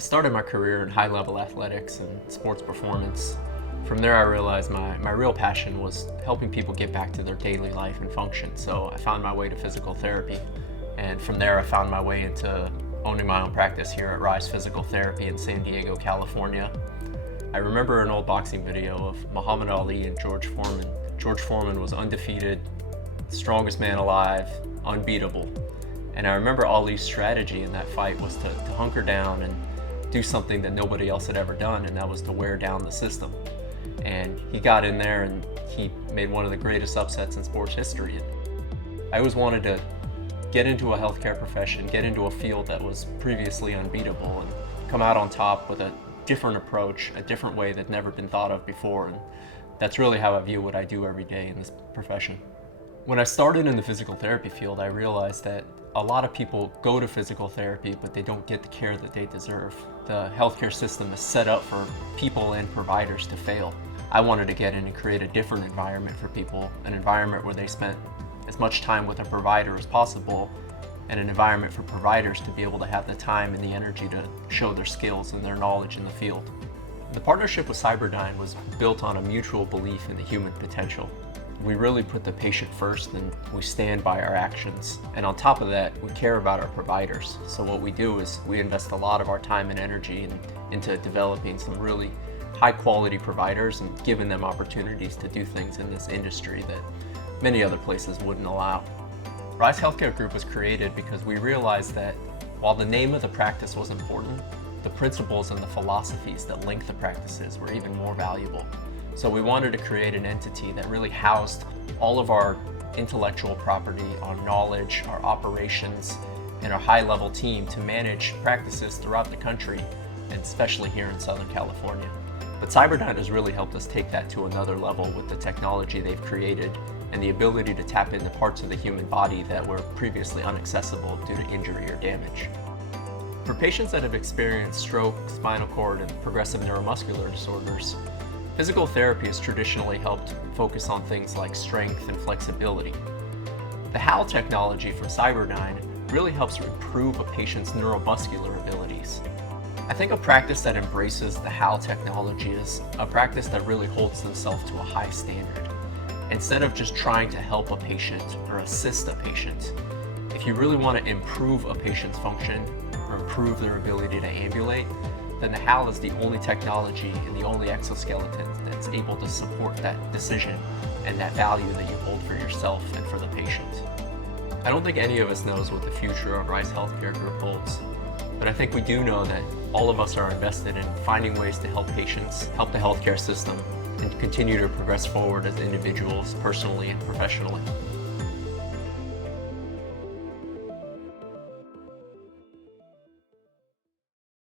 started my career in high-level athletics and sports performance. From there, I realized my real passion was helping people get back to their daily life and function. So I found my way to physical therapy. And from there, I found my way into owning my own practice here at Rise Physical Therapy in San Diego, California. I remember an old boxing video of Muhammad Ali and George Foreman. George Foreman was undefeated, strongest man alive, unbeatable. And I remember Ali's strategy in that fight was to hunker down and do something that nobody else had ever done, and that was to wear down the system. And he got in there and he made one of the greatest upsets in sports history. I always wanted to get into a healthcare profession, get into a field that was previously unbeatable, and come out on top with a different approach, a different way that's never been thought of before. And that's really how I view what I do every day in this profession. When I started in the physical therapy field, I realized that a lot of people go to physical therapy, but they don't get the care that they deserve. The healthcare system is set up for people and providers to fail. I wanted to get in and create a different environment for people, an environment where they spent as much time with a provider as possible, and an environment for providers to be able to have the time and the energy to show their skills and their knowledge in the field. The partnership with Cyberdyne was built on a mutual belief in the human potential. We really put the patient first, and we stand by our actions. And on top of that, we care about our providers. So what we do is we invest a lot of our time and energy into developing some really high quality providers and giving them opportunities to do things in this industry that many other places wouldn't allow. Rise Healthcare Group was created because we realized that while the name of the practice was important, the principles and the philosophies that link the practices were even more valuable. So we wanted to create an entity that really housed all of our intellectual property, our knowledge, our operations, and our high-level team to manage practices throughout the country, and especially here in Southern California. But Cyberdyne has really helped us take that to another level with the technology they've created and the ability to tap into parts of the human body that were previously inaccessible due to injury or damage. For patients that have experienced stroke, spinal cord, and progressive neuromuscular disorders, physical therapy has traditionally helped focus on things like strength and flexibility. The HAL technology from Cyberdyne really helps improve a patient's neuromuscular abilities. I think a practice that embraces the HAL technology is a practice that really holds themselves to a high standard. Instead of just trying to help a patient or assist a patient, if you really want to improve a patient's function or improve their ability to ambulate, then the HAL is the only technology and the only exoskeleton that's able to support that decision and that value that you hold for yourself and for the patient. I don't think any of us knows what the future of Rise Healthcare Group holds, but I think we do know that all of us are invested in finding ways to help patients, help the healthcare system, and continue to progress forward as individuals, personally and professionally.